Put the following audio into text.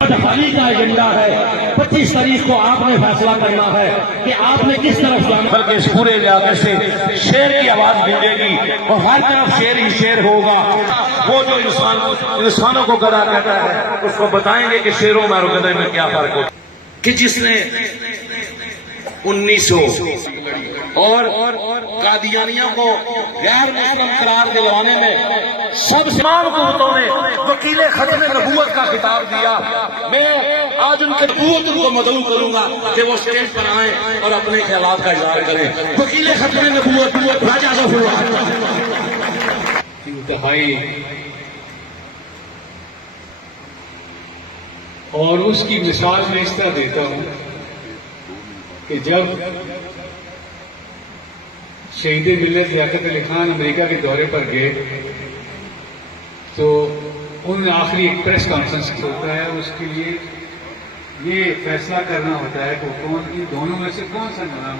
خالی کا ایجنڈا ہے 25 تاریخ کو آپ نے فیصلہ کرنا ہے کہ آپ نے کس طرف جانا ہے. اس پورے علاقے سے شیر کی آواز گونجے گی اور ہر طرف شیر ہی شیر ہوگا. وہ جو انسانوں کو گدھا کہتا ہے اس کو بتائیں گے کہ شیروں میں اور گدھے میں کیا فرق ہوتا ہے. کہ جس نے 1900 اور قادیانیوں کو غیر مسلم قرار دلوانے میں سب تمام قوتوں نے وکیل ختم نبوت کا خطاب دیا. میں آج ان کے نبوت کو مدعو کروں گا کہ وہ اسٹیج پر آئیں اور اپنے خیالات کا اظہار کریں. وکیل ختم نبوت راجہ ظفر انتہائی اور اس کی مثال میں اس طرح دیتا ہوں کہ جب شہید ملت لیاقت علی خان امریکہ کے دورے پر گئے تو انہوں نے آخری ایک پریس کانفرنس ہوتا ہے، اس کے لیے یہ فیصلہ کرنا ہوتا ہے کہ کون ان دونوں میں سے کون سا نام